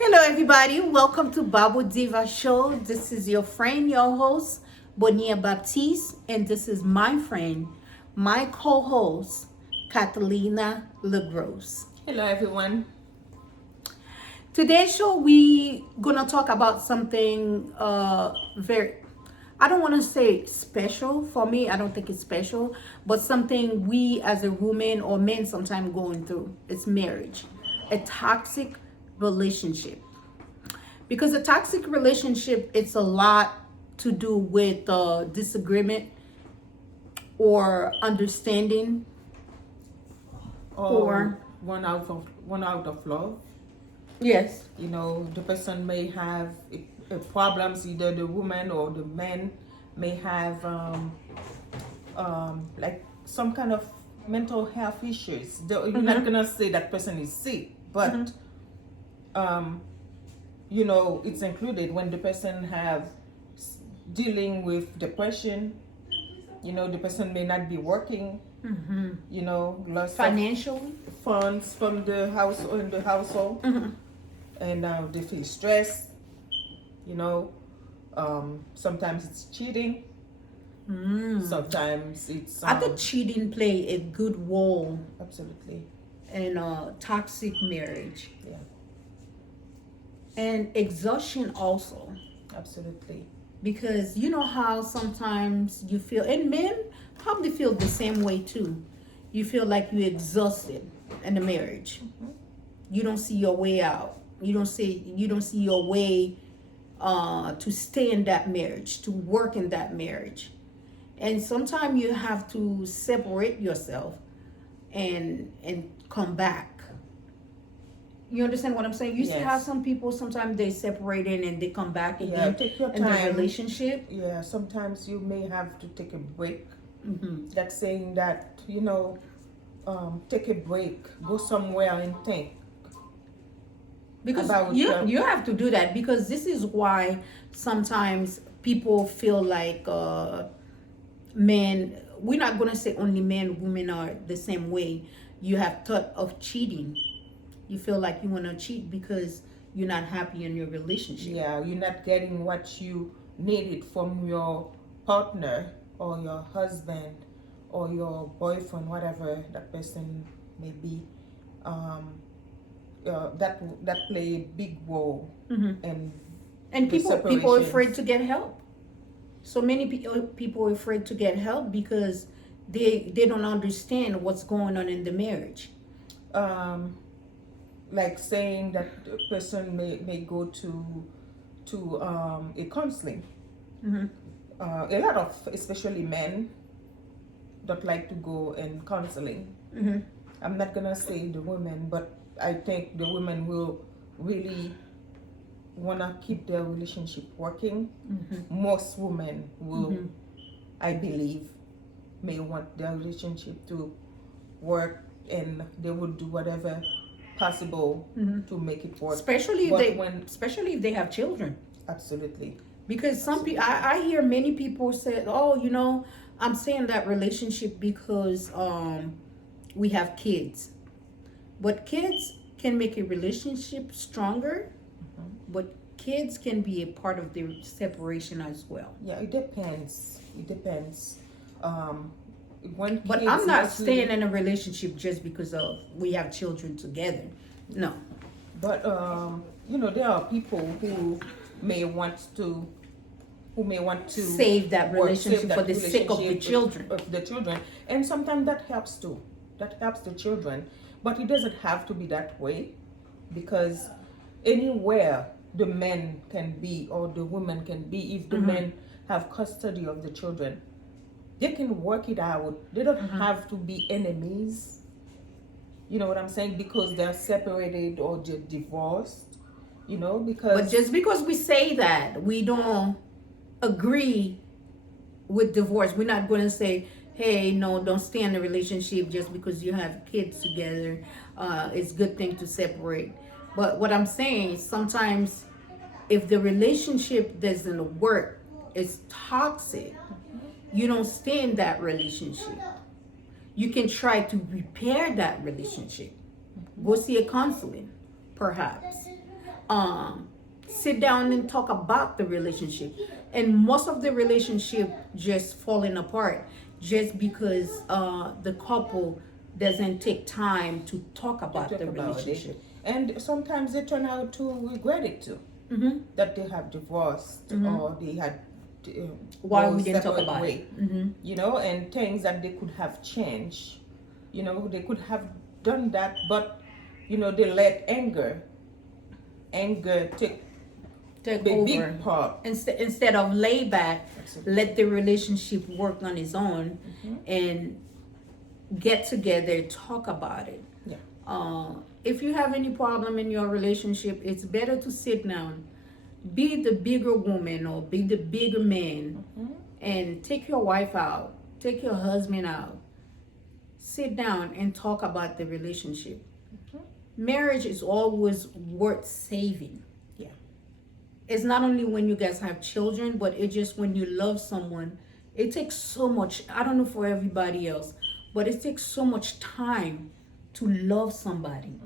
Hello, everybody. Welcome to Babu Diva Show. This is your friend, your host, Bonia Baptiste, and this is my friend, my co-host, Catalina Legros. Hello, everyone. Today's show, we gonna talk about something very. I don't want to say special for me. I don't think it's special, but something we as a woman or men sometimes going through. It's marriage, a toxic relationship. Because a toxic relationship, it's a lot to do with disagreement or understanding Or or one out of love. yes. The person may have problems. Either the woman or the man may have like some kind of mental health issues. You're not gonna say that person is sick, but um, it's included when the person have dealing with depression. The person may not be working. Lots of Financially. funds from the house or in the household, and they feel stress. You know, sometimes it's cheating. Sometimes it's I thought cheating play a good role absolutely, in a toxic marriage, yeah, and exhaustion also. absolutely, Because you know how sometimes you feel, and men probably feel the same way too. You feel like you're exhausted in the marriage. You don't see your way out. You don't see your way to stay in that marriage, to work in that marriage. And sometimes you have to separate yourself and come back. You understand what I'm saying? You see how yes, some people sometimes they separate and they come back yeah. again Take your in their time. relationship. Yeah, sometimes you may have to take a break. Hmm. That's saying that take a break, go somewhere and think Because about you have to do that, because this is why sometimes people feel like men, we're not going to say only men, women are the same way. You have thought of cheating. You feel like you want to cheat because you're not happy in your relationship. yeah, you're not getting what you needed from your partner or your husband or your boyfriend, whatever that person may be. um, that play a big role Hmm. in And the people are afraid separations. to get help. So many people are afraid to get help because they don't understand what's going on in the marriage. um, like saying that the person may go to a counseling. Hmm. A lot of, especially men, don't like to go in counseling. Hmm. I'm not gonna say the women, but I think the women will really wanna keep their relationship working. Hmm. Most women will, Hmm. I believe, may want their relationship to work, and they would do whatever possible Hmm. to make it work. especially if But they when especially if they have children. absolutely, Because some people, absolutely, I hear many people say, oh, I'm saying that relationship because we have kids. But kids can make a relationship stronger, but kids can be a part of the separation as well. yeah, it depends. It depends. Um, when But kids I'm not mostly, staying in a relationship just because of we have children together. No. but there are people may want to who may want to Save that save relationship for that the sake of the relationship children. of the children, and sometimes that helps too. That helps the children, but it doesn't have to be that way, because anywhere the men can be or the woman can be, if the Hmm. men have custody of the children, they can work it out. They don't Hmm. have to be enemies. You know what I'm saying? Because they're separated or they're divorced. But Because just because we say that, we don't agree with divorce. We're not going to say, hey, no, don't stay in a relationship just because you have kids together. It's a good thing to separate. But what I'm saying is sometimes if the relationship doesn't work, it's toxic, you don't stay in that relationship. You can try to repair that relationship. Go see a counseling, perhaps. sit down and talk about the relationship. And most of the relationship just falling apart just because the couple doesn't take time to talk about Talk the about relationship. it. And sometimes they turn out to regret it too. Mm-hmm. That they have divorced or they had Why go we didn't talk separate about way. it? Mm-hmm. You know, and things that they could have changed. You know, they could have done that, but you know, they let anger take Take the over. big part. Instead of lay back, Absolutely. let the relationship work on its own and get together, talk about it. Yeah. If you have any problem in your relationship, it's better to sit down, be the bigger woman or be the bigger man, and take your wife out, take your husband out, sit down and talk about the relationship. Marriage is always worth saving. Yeah. It's not only when you guys have children, but it's just when you love someone. It takes so much, I don't know for everybody else, but it takes so much time to love somebody.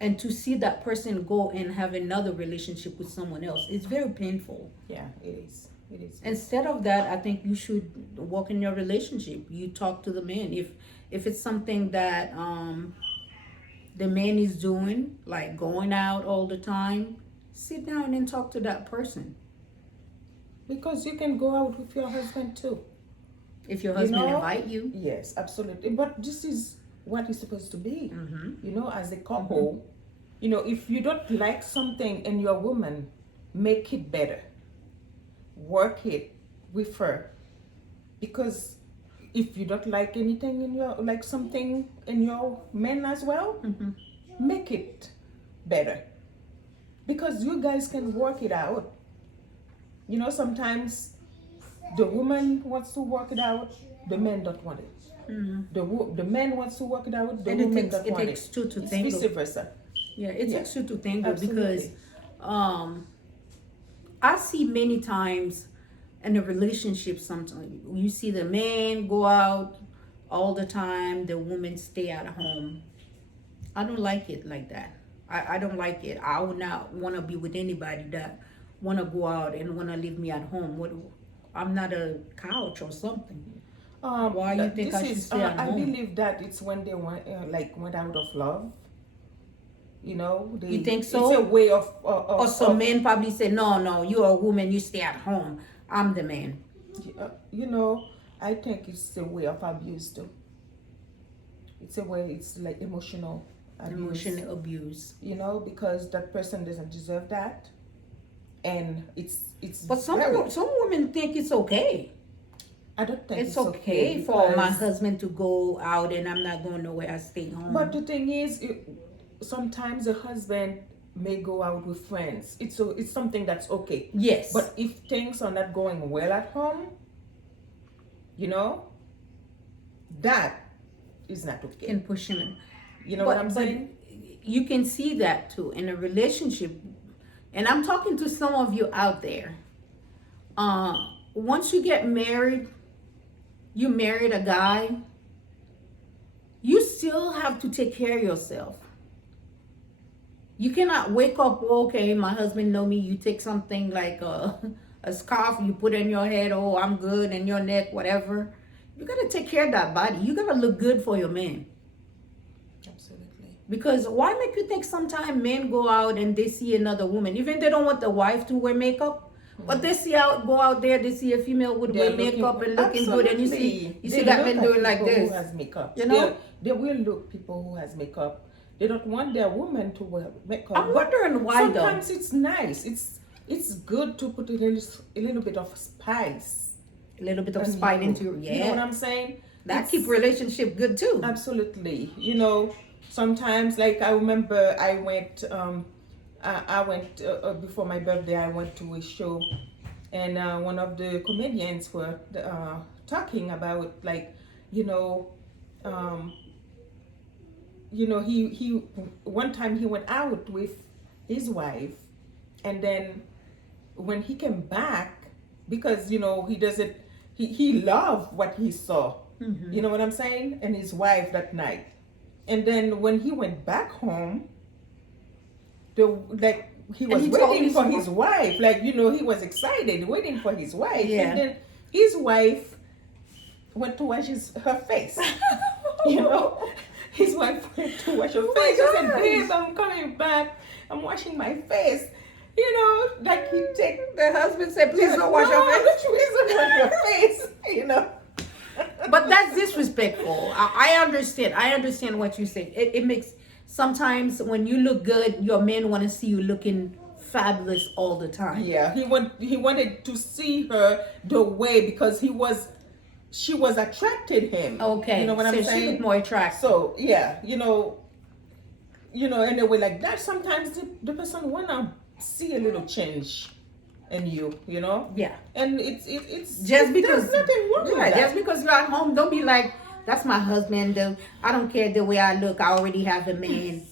And to see that person go and have another relationship with someone else, it's very painful. Yeah, it is. It is. Instead of that, I think you should work in your relationship. You talk to the man. If it's something that the man is doing, like going out all the time, sit down and talk to that person. Because you can go out with your husband too. If your husband know? invite you. Yes, absolutely. But this is what it's supposed to be. Mm-hmm. You know, as a couple, you know, if you don't like something in your woman, make it better. Work it with her. Because if you don't like anything in your, like something in your man as well, make it better. Because you guys can work it out. You know, sometimes the woman wants to work it out, the man don't want it. The man wants to work it out, the And it woman takes- don't it want takes it. two to It's tango. vice versa. Yeah, it Yeah. takes two to tango Absolutely. because I see many times in a relationship, sometimes you see the man go out all the time, the woman stay at home. I don't like it like that. I don't like it. I would not want to be with anybody that want to go out and want to leave me at home. I'm not a couch or something. Why you think this I should is, stay at I home? believe that it's when they went, went out of love. You know, they, You think so? It's a way of Or some men probably say, no, you're a woman, you stay at home. I'm the man. you know, I think it's a way of abuse too. It's a way, it's like emotional abuse. Emotional abuse. You know, because that person doesn't deserve that, and it's But some women think it's okay. I don't think It's okay for my because- husband to go out and I'm not going nowhere. I stay home. But the thing is, sometimes a husband may go out with friends. It's something that's okay. yes, But if things are not going well at home, you know, that is not okay. can push him in. You know what I'm saying? You can see that too in a relationship, and I'm talking to some of you out there. Once you get married, you married a guy, you still have to take care of yourself. You cannot wake up, okay, my husband know me, you take something like a scarf, you put in your head, oh, I'm good, and your neck, whatever. You gotta take care of that body. You gotta look good for your man. Absolutely. Because why make you think sometimes men go out and they see another woman, even they don't want the wife to wear makeup, but they go out there, they see a female with They're wear makeup and looking absolutely. good, and you see They that look men at doing like people this. Who has makeup. You know? They will look people who has makeup. They don't want their woman to wear makeup. I'm But wondering why though. sometimes it's nice. It's good to put a little bit of spice. A little bit of on spite you. into your You know what yeah. I'm saying? That It's- keep relationship good too. Absolutely. You know, sometimes like I remember I went before my birthday. I went to a show, and one of the comedians were talking about like, he one time he went out with his wife, and then when he came back, because he loved what he saw. You know what I'm saying? And his wife that night. And then when he went back home, like he was he told waiting me for some- his wife. Like, you know, he was excited, waiting for his wife. Yeah. And then his wife went to wash her face. You know, his wife went to wash her Oh my face. She said, gosh. "Babe, I'm coming back. I'm washing my face." You know, like he take. The husband said, please don't wash your face. No, please don't wash your face. You know. But that's disrespectful. I understand. I understand what you say. It makes, sometimes when you look good, your men want to see you looking fabulous all the time. Yeah, he wanted to see her the way, because she was attracted him. Okay. You know what so I'm she saying? looked more attractive. So yeah, you know, and they were like that. Sometimes the person wanna see a little change in you, you know. Yeah. And it's Just because, there's nothing wrong with that. just because you're at home, don't be like, that's my husband. I don't care the way I look. I already have a man.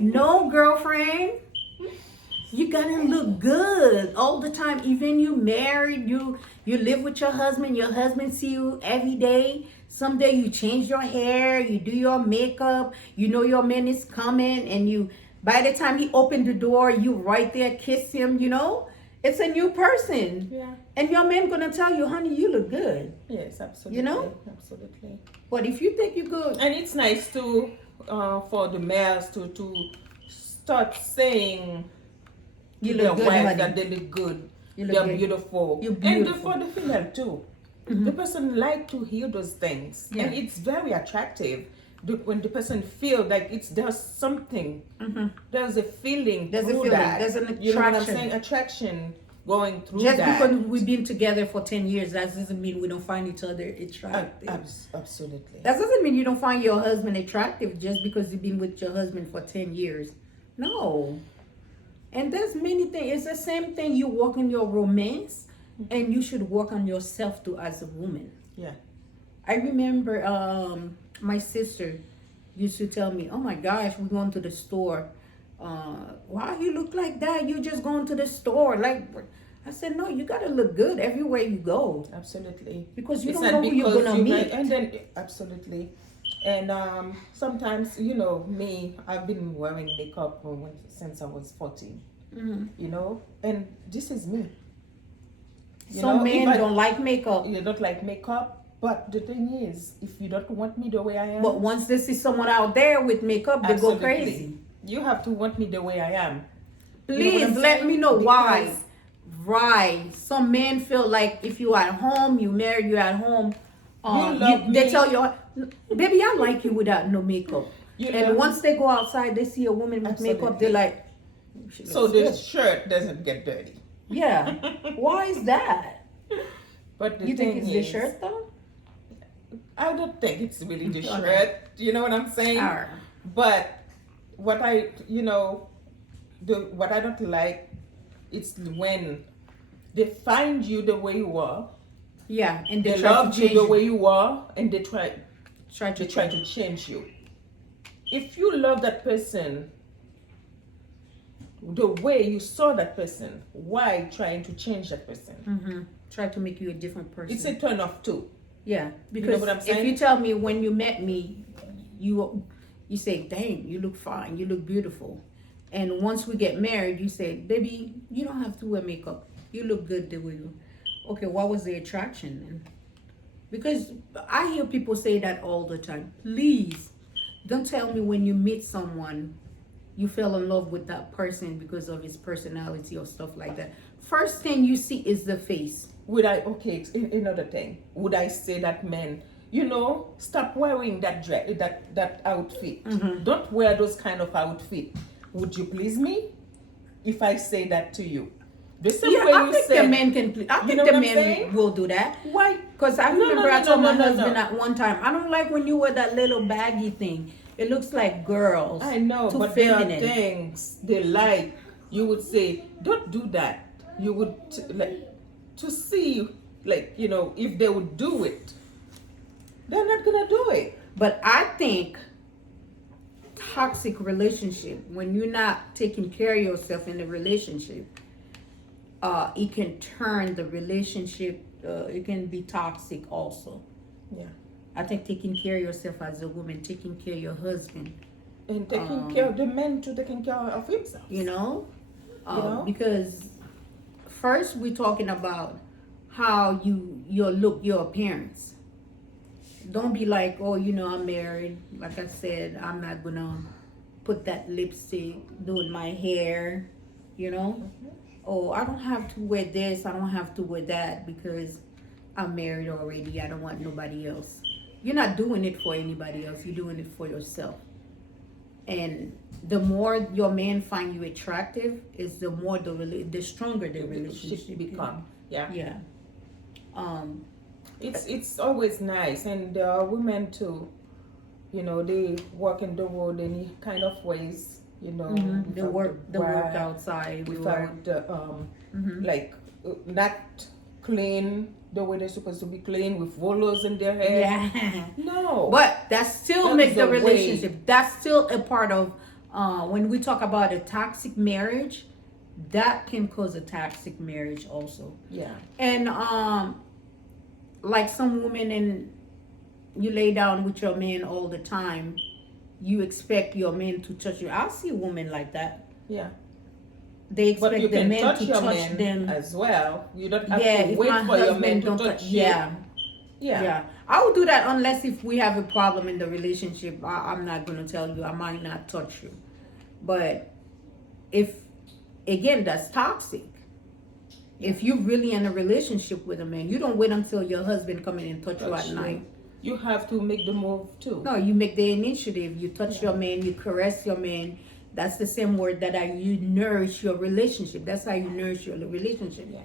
No, girlfriend. You gotta look good all the time. Even you married, you live with your husband. Your husband see you every day. Someday you change your hair, you do your makeup. You know your man is coming, and you, by the time he opened the door, you right there kiss him. You know, it's a new person. Yeah. And your man gonna tell you, honey, you look good. Yes, absolutely. You know? Absolutely. But if you think you good, And it's nice to for the males to start saying you to their look good, wives honey. that they look good, You look they're good. beautiful. You're And beautiful. for the female too. The person like to hear those things, Yeah. and it's very attractive when the person feel like there's something, there's a feeling There's a through feeling, that. there's an You know what I'm attraction. saying? Attraction going through just that. because we've been together for 10 years, that doesn't mean we don't find each other attractive. Absolutely. That doesn't mean you don't find your husband attractive just because you've been with your husband for 10 years. No. And there's many things. It's the same thing. You work in your romance, and you should work on yourself too as a woman. Yeah. I remember my sister used to tell me, oh my gosh, we're going to the store. Why you look like that? You just going to the store. Like, I said, no, you got to look good everywhere you go. Absolutely. Because you It's don't not know who you're because going to meet. and then absolutely. And sometimes, you know, me, I've been wearing makeup since I was 14. You know, and this is me. You Some know, men if don't like makeup. You don't like makeup, but the thing is, if you don't want me the way I am, But once they see someone out there with makeup, they go absolutely, crazy. You have to want me the way I am. You know what Please I'm let saying? me know why. Because- Right. Some men feel like if you at home, you married, you at home. love They me. tell you, baby, I like you without no makeup. You And love once they go outside, they see a woman with makeup, they're like, she So looks the good. shirt doesn't get dirty. Yeah. Why is that? But the You thing think it's the is, shirt though? I don't think it's really the Okay. shirt. You know what I'm saying? Alright. But what I, you know, what I don't like, it's when they find you the way you are. Yeah, and they They try to love you change the way you are, and they try Try to to change you. If you love that person the way you saw that person, why trying to change that person? Try to make you a different person. It's a turn off too. Yeah, because what I'm if saying? you tell me when you met me, you say, "Dang, you look fine, you look beautiful," and once we get married, you say, "Baby, you don't have to wear makeup. You look good the way you." Okay, what was the attraction then? Because I hear people say that all the time. Please, don't tell me when you meet someone, you fell in love with that person because of his personality or stuff like that. First thing you see is the face. Would I, okay, another thing, would I say that men, you know, stop wearing that dress, that outfit. Don't wear those kind of outfit. Would you please me if I say that to you? The same Yeah, way I you think said, the men can. I think know the what I'm men saying? will do that. why? Cause I No, no, remember no, I told no, my no, husband no. at one time, I don't like when you wear that little baggy thing. It looks like girls. I know, Too but there are feminine. things they like. You would say, don't do that. You would, like, to see, like, you know, if they would do it, they're not gonna do it. But I think toxic relationship, when you're not taking care of yourself in the relationship, it can turn the relationship. It can be toxic also. Yeah. I think taking care of yourself as a woman, taking care of your husband, And taking care of the man to taking care of himself. You know, know? because first we're talking about how your appearance. Don't be like, oh, I'm married. Like I said, I'm not gonna put that lipstick, doing my hair, Oh, I don't have to wear this, I don't have to wear that because I'm married already. I don't want nobody else. You're not doing it for anybody else. You're doing it for yourself. And the more your man find you attractive, is the more the stronger the relationship become. Yeah. Yeah. It's always nice, and women too. They work in the world any kind of ways. The work outside, without like not clean the way they're supposed to be clean, with rollers in their hair. Yeah. No. But that still makes the relationship. Way. That's still a part of when we talk about a toxic marriage, that can cause a toxic marriage also. Yeah. And like some women, and you lay down with your man all the time, you expect your man to touch you. I see women like that. Yeah. They expect the man to touch them as well. You don't have to wait for your man to touch you. Yeah. I would do that unless if we have a problem in the relationship. I'm not going to tell you. I might not touch you. But if, again, that's toxic. If you're really in a relationship with a man, you don't wait until your husband come in and touch you at night. You have to make the move too. No, you make the initiative. You touch your man. You caress your man. That's the same word that you nourish your relationship. That's how you nourish your relationship. Yeah.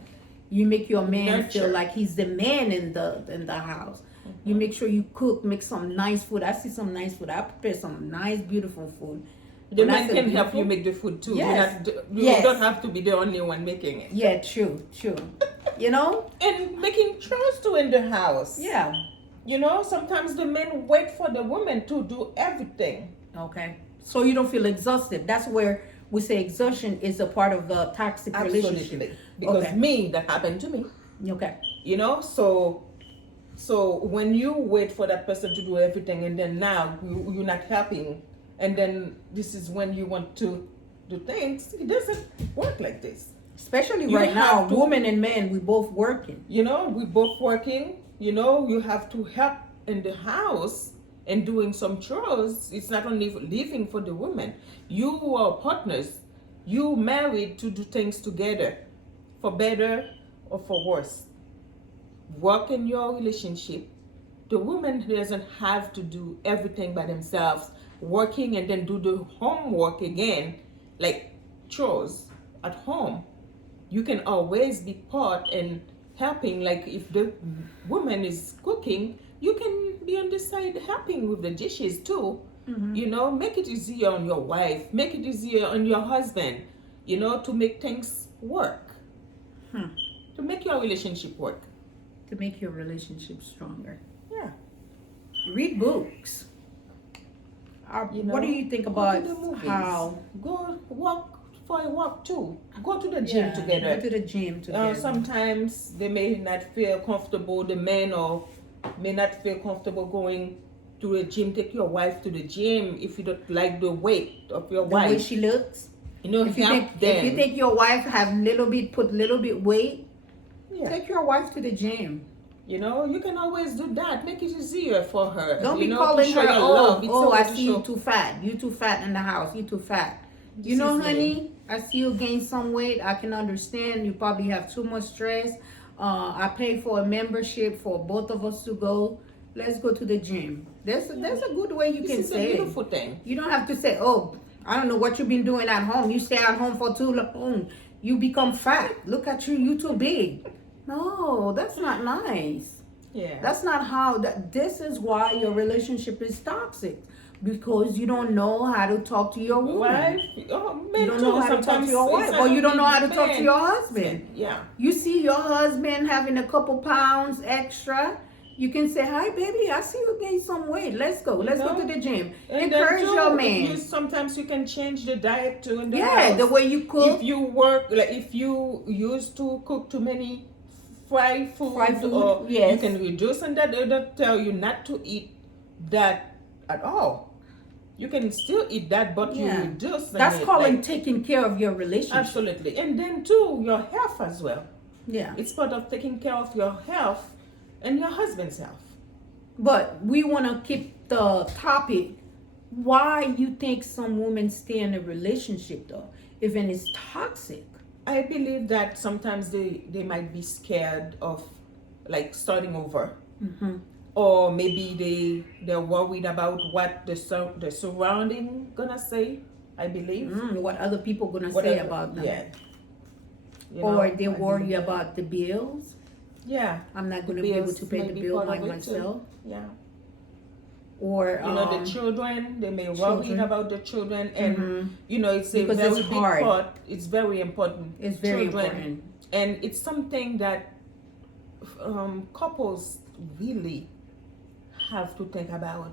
You make your man feel like he's the man in the house. Mm-hmm. You make sure you cook, make some nice food. I see some nice food. I prepare some nice, beautiful food. The man can help you make the food too. Yes. You don't have to be the only one making it. Yeah, true. And making chores too in the house. Yeah. Sometimes the men wait for the woman to do everything. Okay. So you don't feel exhausted. That's where we say exhaustion is a part of the toxic relationship. Because that happened to me. Okay. So when you wait for that person to do everything, and then now you're not helping, and then this is when you want to do things, it doesn't work like this. Especially right now, women and men, we both working. We both working. You have to help in the house and doing some chores. It's not only living for the woman. You are partners. You married to do things together, for better or for worse. Work in your relationship. The woman doesn't have to do everything by themselves, working and then do the homework again, like chores at home. You can always be part and helping. Like if the woman is cooking, you can be on the side helping with the dishes too. Mm-hmm. Make it easier on your wife, make it easier on your husband, to make things work. To make your relationship work. To make your relationship stronger. Yeah. Read books. What do you think about how... Go walk for a walk too. Go to the gym together. Go to the gym together. Sometimes they may not feel comfortable, the men may not feel comfortable going to the gym. Take your wife to the gym if you don't like the weight of your wife. The way she looks. If you think your wife have put little bit weight, take your wife to the gym. You can always do that. Make it easier for her. Don't be calling her, I see you too fat. You too fat in the house. You too fat. Honey, I see you gain some weight. I can understand. You probably have too much stress. I pay for a membership for both of us to go. Let's go to the gym. There's a good way you can say it. This is a beautiful thing. You don't have to say, I don't know what you've been doing at home. You stay at home for too long. You become fat. Look at you. You too big. No, that's not nice. Yeah. That's not how. This is why your relationship is toxic. Because you don't know how to talk to your wife. You don't know how to talk to your wife. Or you don't know how to talk to your husband. Yeah. You see your husband having a couple pounds extra. You can say, hi, baby, I see you gain some weight. Let's go. Let's go to the gym. Encourage your man. Sometimes you can change the diet too in the house. The way you cook. If you work, if you used to cook too many fried food, you can reduce, and that they don't tell you not to eat that at all. You can still eat that, but you Yeah. reduce That's it, calling like, taking care of your relationship. absolutely. And then too, your health as well. Yeah. It's part of taking care of your health and your husband's health. But we want to keep the topic. Why you think some women stay in a relationship though, even it's toxic? I believe that sometimes they might be scared of like starting over, or maybe they're worried about what the surrounding gonna say. I believe What other people gonna say Whatever- about them? yeah. You Or know, they I worry believe that. about the bills. Yeah, I'm not The gonna be able bills to pay may the be bill part by of it too. myself. yeah. Or You know, the children, they may worry children. about the children, and Mhm. you know, it's a Because very it's big hard. part. It's very important. It's very Children, important. and it's something that couples really have to think about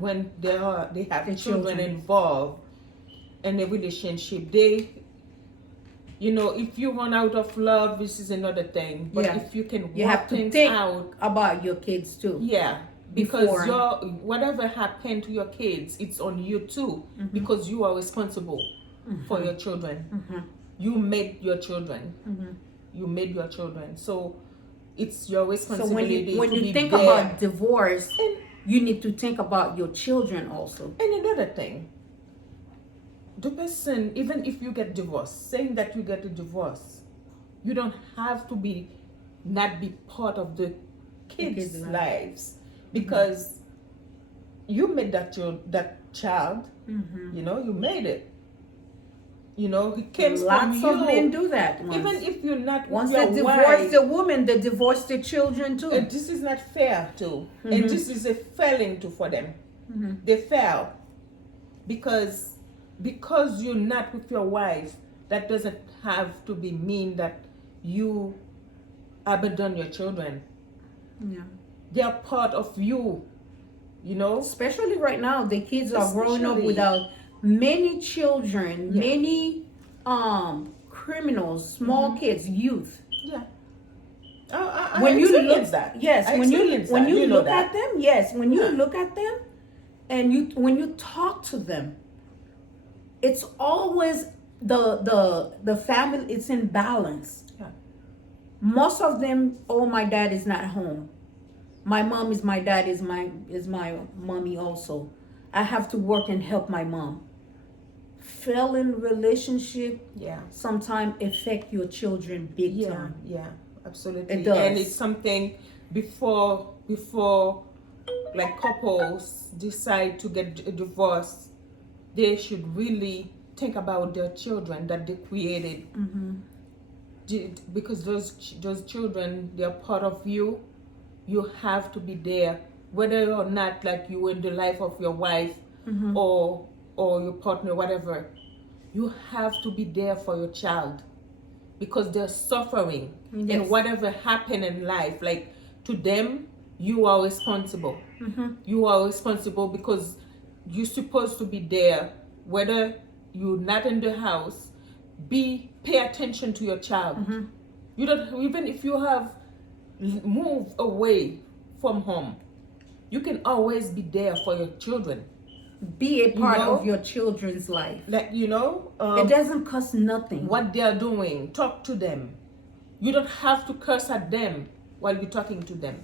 when they have The children children. involved in a relationship. They, you know, if you run out of love, this is another thing. But Yeah. if you can You work have to things think out, about your kids too. yeah, because Before. your whatever happened to your kids, it's on you too, because you are responsible for your children. You made your children. You made your children, so it's your So responsibility when to you be think there. about divorce, And, you need to think about your children also. and another thing, the person, even if you get divorced, saying that you get a divorce, you don't have to not be part of the kids' kids' lives, because you made that child. You know, you made it. You know, he came from Lots you. of men do that. Even if you're not Once with they your divorce wife, the woman, they divorce the children too. this is not fair too, and this is a failing too for them. They fail because you're not with your wife. That doesn't have to be mean that you abandon your children. Yeah. They are part of you. You know, Especially right now, the kids are growing up Especially- without many children, Yeah. many criminals, small kids, youth. yeah. I When you look, experienced that. yes, I when you experienced that. know look that. at them, yes, when you Yeah. look at them, and when you talk to them, it's always the family. It's in balance. Yeah. Most of them, oh, my dad is not home. My mom is my dad is my mommy also. I have to work and help my mom. Failing relationship Yeah. sometimes affect your children big Yeah, time. yeah, absolutely. It does. And it's something before like couples decide to get a divorce, they should really think about their children that they created. Because those children, they're part of you. You have to be there, whether or not like you in the life of your wife or your partner, whatever. You have to be there for your child, because they're suffering. Yes. And whatever happened in life, like to them, you are responsible. You are responsible because you're supposed to be there, whether you're not in the house. Pay attention to your child. You don't, even if you have moved away from home, you can always be there for your children. Be a part know? of your children's life. Like, you know, It doesn't cost nothing. what they are doing, talk to them. You don't have to curse at them while you're talking to them.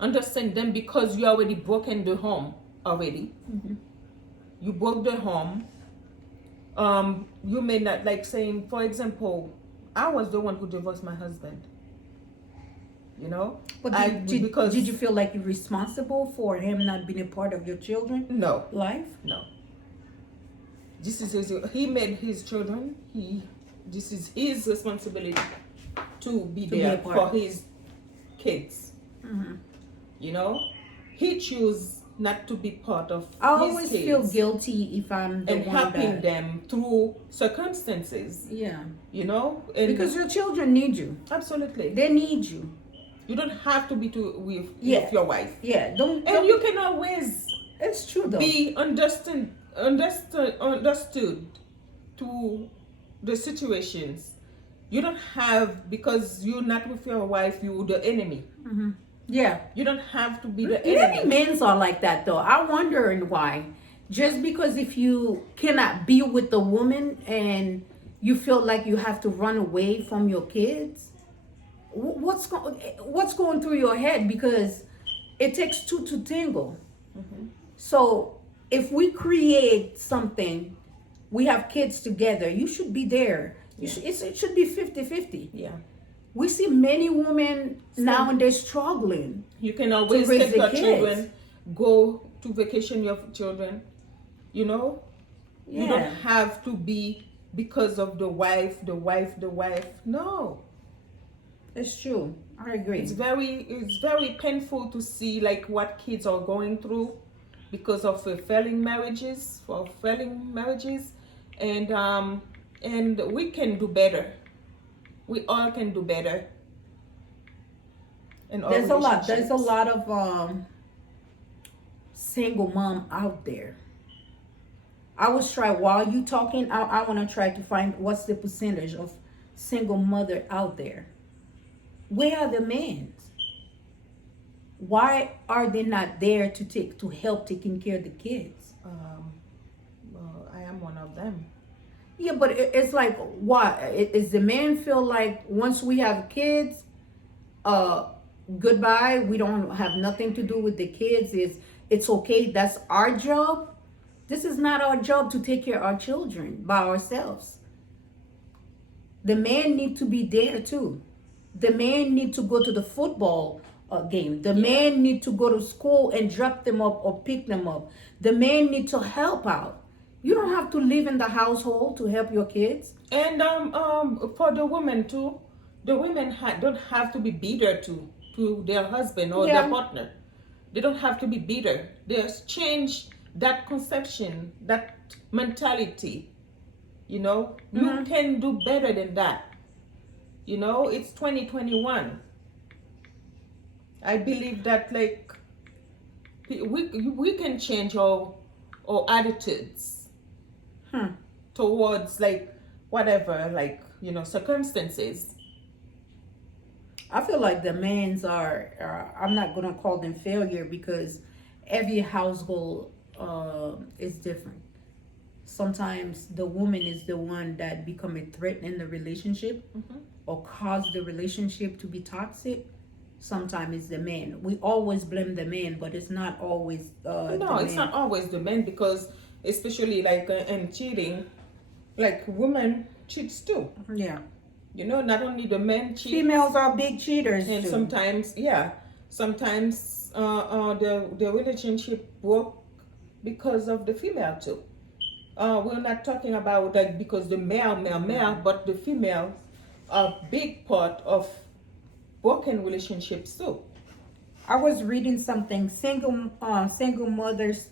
Understand them, because you already broken the home already. You broke the home. You may not, like saying, for example, I was the one who divorced my husband. You know, But did you feel like you're responsible for him not being a part of your children's No, life? no. He made his children. This is his responsibility to be be there a part. for his kids. You know, he chose not to be part of I his always kids feel guilty if I'm the and one helping that. them through circumstances. Yeah, You know, and because your children need you. absolutely, They need you. you don't have to be with Yeah. your wife, Yeah, don't. and you can always It's true though. be understood to the situations. You don't have, because you're not with your wife, you're the enemy. Yeah. You don't have to be the Many enemy. men are like that though. I wonder why. Just because if you cannot be with the woman and you feel like you have to run away from your kids, what's going through your head? Because it takes two to tango. So if we create something, we have kids together, you should be there. It should be 50-50. Yeah. We see many women nowadays struggling. You can always raise take the your kids. children, go to vacation your children. You know, you don't Yeah. have to be because of the wife. No, It's true. I agree. it's very painful to see like what kids are going through because of failing marriages, and we can do better. We all can do better. In our There's a lot relationships. of single mom out there. I was try while you talking, I want to try to find what's the percentage of single mother out there. Where are the men? Why are they not there to help taking care of the kids? Well, I am one of them. Yeah, but it's like, why is the man feel like once we have kids, goodbye, we don't have nothing to do with the kids, it's okay, that's our job. This is not our job to take care of our children by ourselves. The man need to be there too. The man need to go to the football game. The man need to go to school and drop them up or pick them up. The man need to help out. You don't have to live in the household to help your kids. And for the women too, the women don't have to be bitter to their husband or Yeah. their partner. They don't have to be bitter. Just change that conception, that mentality. You know, you can do better than that. You know, it's 2021. I believe that like we can change our attitudes towards like whatever, like, you know, circumstances. I feel like the men's I'm not gonna call them failure because every household is different. Sometimes the woman is the one that become a threat in the relationship or cause the relationship to be toxic. Sometimes it's the man. We always blame the man, but it's not always No, it's not always the men, because especially like in cheating, like women cheats too. Yeah. You know, not only the men cheat. Females are big cheaters And too. sometimes the relationship broke because of the female too. We're not talking about like because the male, but the female are big part of broken relationships too. I was reading something. Single mothers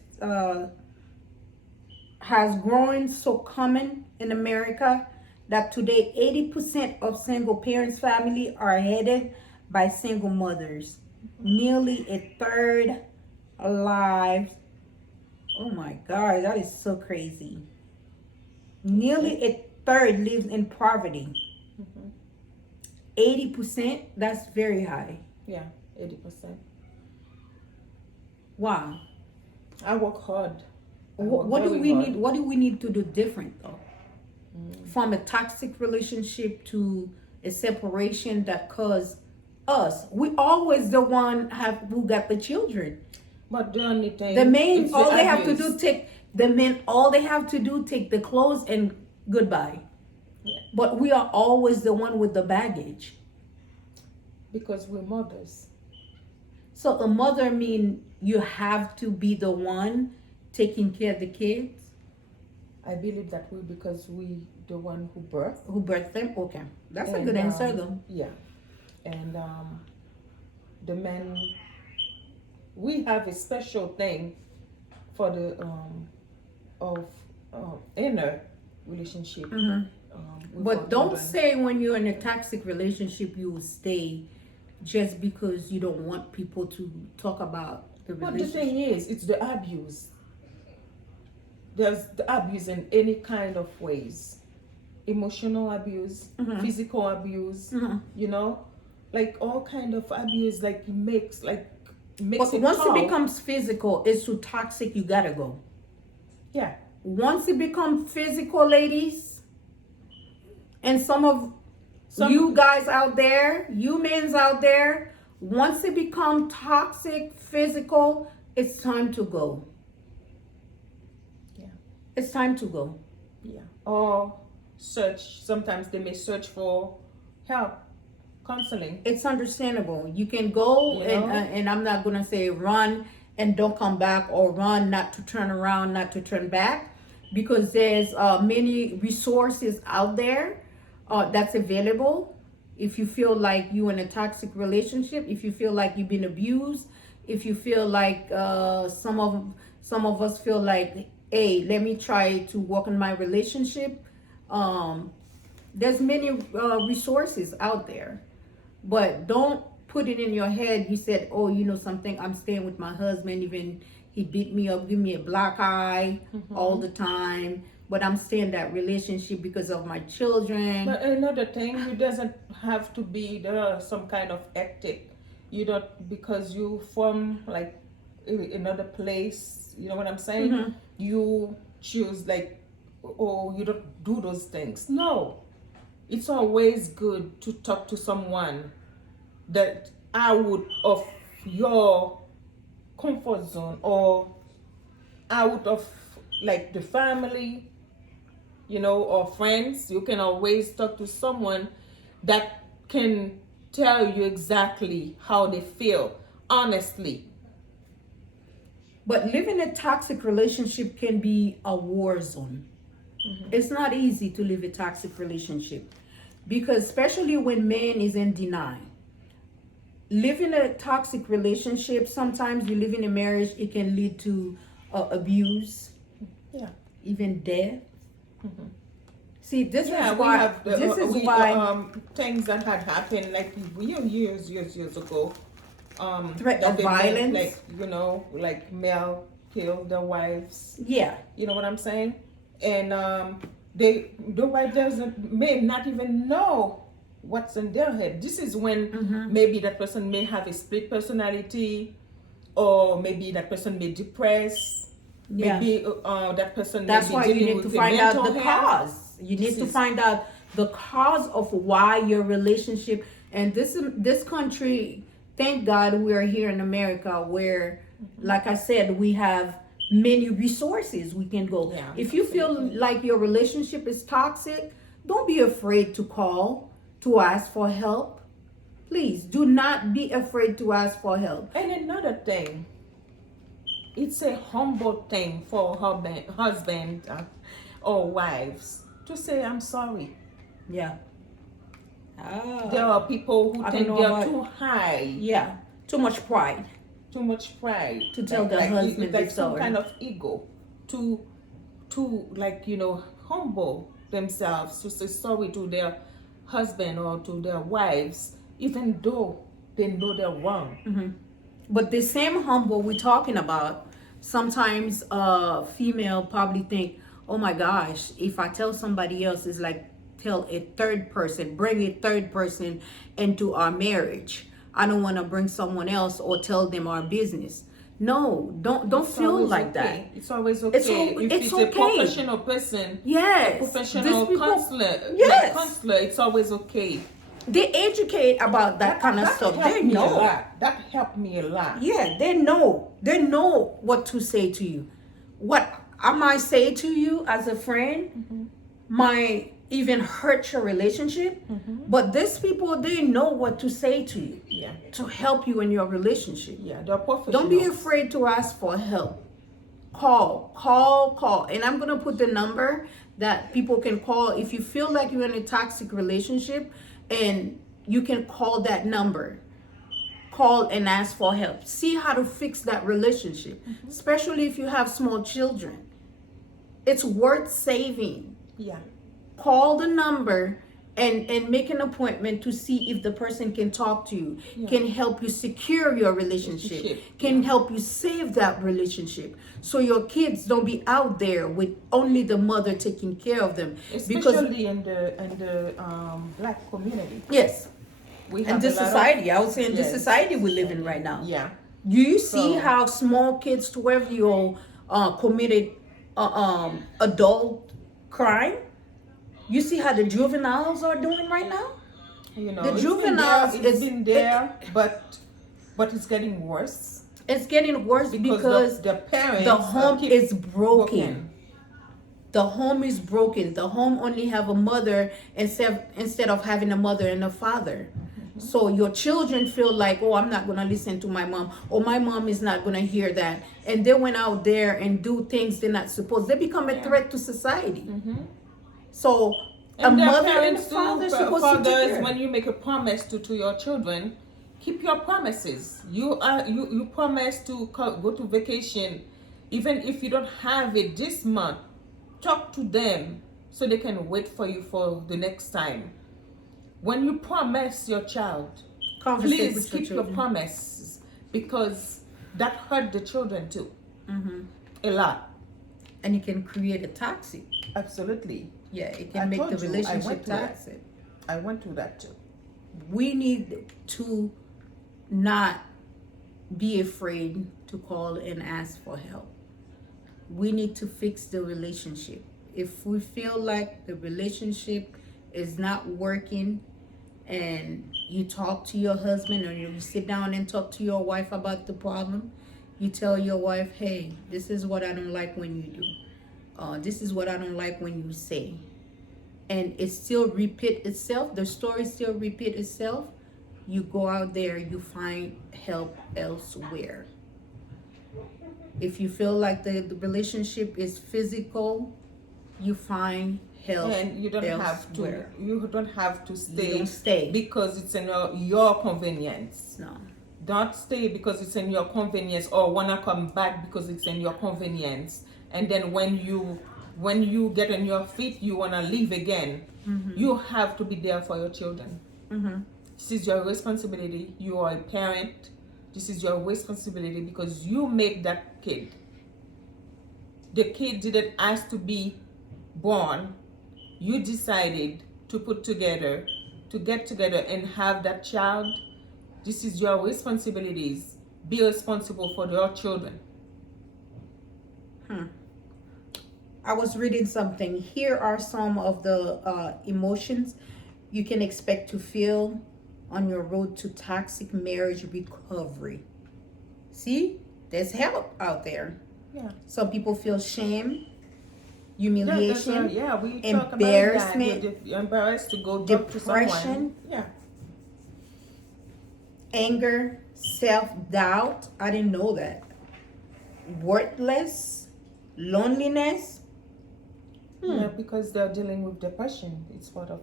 has grown so common in America that today 80% of single parents' family are headed by single mothers. Nearly a third alive. Oh my God, that is so crazy. Nearly a third lives in poverty. 80%, that's very high. Yeah, 80%. Wow. I work hard. What do we need? What do we need to do different though? From a toxic relationship to a separation that caused us. We always the one who got the children. But the only thing, The men, it's all the they have to abuse. do take the clothes and goodbye. Yeah. But we are always the one with the baggage. Because we're mothers. So a mother mean you have to be the one taking care of the kids I believe that because we the one who birthed. who birthed them. Okay, that's a And, good answer though. Yeah, and the men, we have a special thing for the of inner relationship. With our But don't children. say when you're in a toxic relationship you will stay just because you don't want people to talk about the But the relationship. thing is, it's the abuse. There's the abuse in any kind of ways. Emotional abuse, physical abuse, you know? Like all kind of abuse, like makes But it once tough. it becomes physical, it's too toxic, you gotta go. Yeah. Once it becomes physical, ladies, and some of you guys out there, you men's out there, once it become toxic, physical, it's time to go. Yeah. It's time to go. Yeah. Or search. Sometimes they may search for help, counseling. It's understandable. You can go You know? and I'm not gonna say run and don't come back, or run not to turn around, not to turn back, because there's many resources out there that's available. If you feel like you in a toxic relationship, if you feel like you've been abused, if you feel like some of us feel like, hey, let me try to work on my relationship. There's many resources out there, but don't put it in your head. You said, oh, you know something, I'm staying with my husband, even he beat me up, give me a black eye all the time, but I'm staying in that relationship because of my children. But another thing, it doesn't have to be some kind of ethic. You don't, because you from like another place, you know what I'm saying? You choose like, oh, you don't do those things. No, it's always good to talk to someone that out of your comfort zone, or out of like the family, you know, or friends. You can always talk to someone that can tell you exactly how they feel, honestly. But living a toxic relationship can be a war zone. It's not easy to live a toxic relationship, because especially when man is in denial. Living a toxic relationship, sometimes you live in a marriage, it can lead to abuse, Yeah. even death. See, this Yeah, is we why. have This is why things that had happened like years ago. Threat that of they made, violence. like, you know, like male kill their wives. Yeah, You know what I'm saying? And the wife may not even know what's in their head. This is when maybe that person may have a split personality, or maybe that person may depress. yeah. Maybe that person That's may be why you dealing need to with a find out mental the health. cause. You need to find out the cause of why your relationship. And this country, thank God we are here in America, where, like I said, we have many resources we can go. Yeah, if you feel like your relationship is toxic, don't be afraid to call to ask for help. Please do not be afraid to ask for help. And another thing, it's a humble thing for husband or wives to say, I'm sorry. Yeah. There are people who I think don't know they're about- too high, Yeah. Too much pride. too much pride To tell their husband it's they're like some sorry. kind of ego to like, you know, humble themselves to say sorry to their husband or to their wives, even though they know they're wrong. But the same humble we're talking about, sometimes female probably think, oh my gosh, if I tell somebody else, it's like tell a third person, bring a third person into our marriage. I don't want to bring someone else or tell them our business. No, don't It's feel always like okay. that. It's always okay. If it's it's a okay. professional person, Yes. a professional These people- counselor, Yes. counselor, it's always okay. They educate about that kind of stuff. helped They me a know. lot. That helped me a lot. Yeah, they know. They know what to say to you. What I might say to you as a friend might even hurt your relationship. But these people, they know what to say to you Yeah, to help you in your relationship. yeah, they're professional. Don't be afraid to ask for help. Call. And I'm going to put the number that people can call if you feel like you're in a toxic relationship, and you can call that number. Call and ask for help. See how to fix that relationship, especially if you have small children. It's worth saving. Yeah, Call the number and make an appointment to see if the person can talk to you, can help you secure your relationship, can help you save that relationship, so your kids don't be out there with only the mother taking care of them. especially in the black community. Yes, We in have this a lot society, I would say in this Yes. society we live in right now. Yeah, Do you see So- how small kids, 12-year-old, committed adult crime. You see how the juveniles are doing right now. You know, The juveniles it's is been there, but it's getting worse it's getting worse because the parents the home keep is broken. The home is broken. The home only have a mother instead of having a mother and a father. So your children feel like, oh, I'm not gonna listen to my mom, or my mom is not gonna hear that, and they went out there and do things they're not supposed. They become a threat to society. So a And their mother and a parents father too, supposed to take fathers, care. when you make a promise to your children, keep your promises. You promise to go to vacation, even if you don't have it this month. Talk to them so they can wait for you for the next time. When you promise your child, Conversate please with your keep your children. promises, because that hurt the children too. A lot. And it can create a toxic. Absolutely. Yeah, it I can make the told you, I relationship went through that. toxic. I went through that too. We need to not be afraid to call and ask for help. We need to fix the relationship. If we feel like the relationship is not working, and you talk to your husband, or you sit down and talk to your wife about the problem, you tell your wife, hey, this is what I don't like when you do. This is what I don't like when you say. And it still repeat itself, the story still repeat itself, you go out there, you find help elsewhere. If you feel like the relationship is physical, you find help And you don't elsewhere. have to stay, You don't stay. because it's in your convenience. No. Don't stay because it's in your convenience, or wanna come back because it's in your convenience. And then when you get on your feet, you wanna leave again. You have to be there for your children. This is your responsibility. You are a parent. This is your responsibility, because you make that kid. The kid didn't ask to be born. You decided to get together and have that child. This is your responsibilities. Be responsible for your children. I was reading something. Here are some of the emotions you can expect to feel on your road to toxic marriage recovery. See, there's help out there. Yeah. Some people feel shame, humiliation, We talk embarrassment, about that. You're embarrassed to go talk to someone. depression, Yeah. anger, self-doubt. I didn't know that. Worthless, loneliness. Yeah, because they're dealing with depression. It's part of.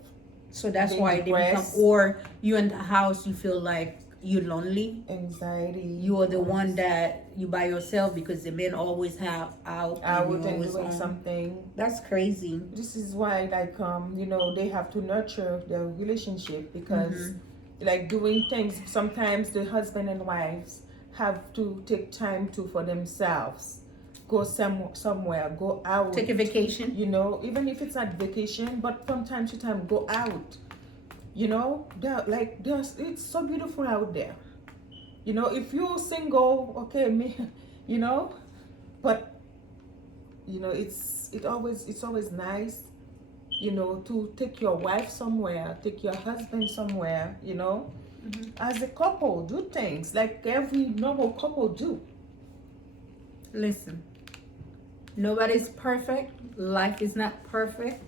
So that's Being why they become, depressed. or you in the house, you feel like you're lonely. Anxiety. You are the one that you by yourself because the men always have out. Out you and always doing on. something. That's crazy. This is why, like, they have to nurture their relationship, because, like, doing things. Sometimes the husband and wives have to take time for themselves. Go somewhere. Go out. Take a vacation. Even if it's not vacation, but from time to time, go out. It's so beautiful out there. If you're single, okay, but it's always nice, to take your wife somewhere, take your husband somewhere, as a couple, do things like every normal couple do. Listen, nobody's perfect. Life is not perfect.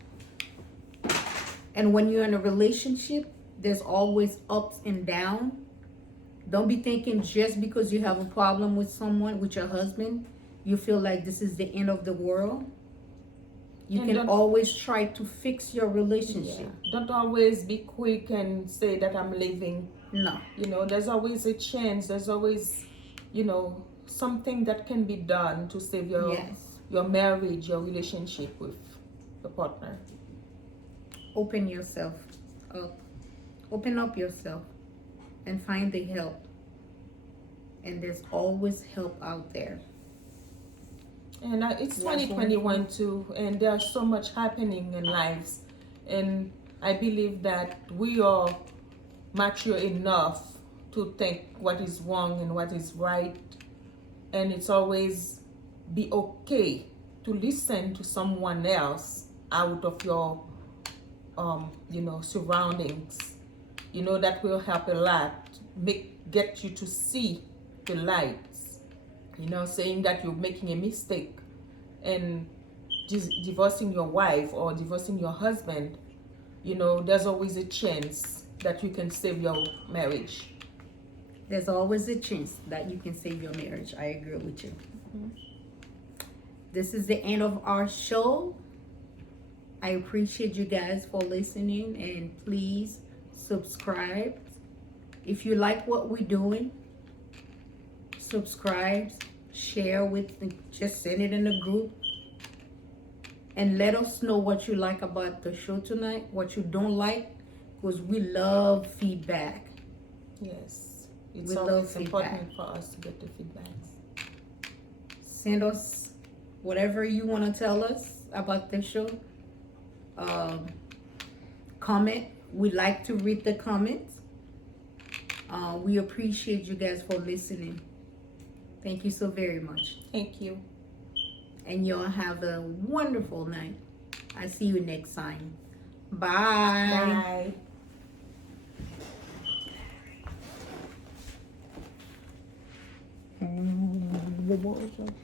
And when you're in a relationship, there's always ups and downs. Don't be thinking just because you have a problem with someone, with your husband, you feel like this is the end of the world. You can always try to fix your relationship. Yeah. Don't always be quick and say that I'm leaving. No. There's always a chance. There's always, something that can be done to save your marriage, your relationship with the partner. Open yourself up. Open up yourself and find the help. And there's always help out there. And it's 2021 too, and there's so much happening in lives. And I believe that we are mature enough to think what is wrong and what is right. And it's always be okay to listen to someone else out of your surroundings. That will help a lot. Get you to see the lights. Saying that you're making a mistake and divorcing your wife or divorcing your husband, there's always a chance that you can save your marriage. There's always a chance that you can save your marriage. I agree with you. This is the end of our show. I appreciate you guys for listening, and please subscribe. If you like what we're doing, subscribe, share just send it in the group, and let us know what you like about the show tonight, what you don't like, because we love feedback. Yes, We it's love always feedback. important for us to get the feedbacks. Send us whatever you want to tell us about the show. Comment. We like to read the comments. We appreciate you guys for listening. Thank you so very much. Thank you. And y'all have a wonderful night. I see you next time. Bye. Bye.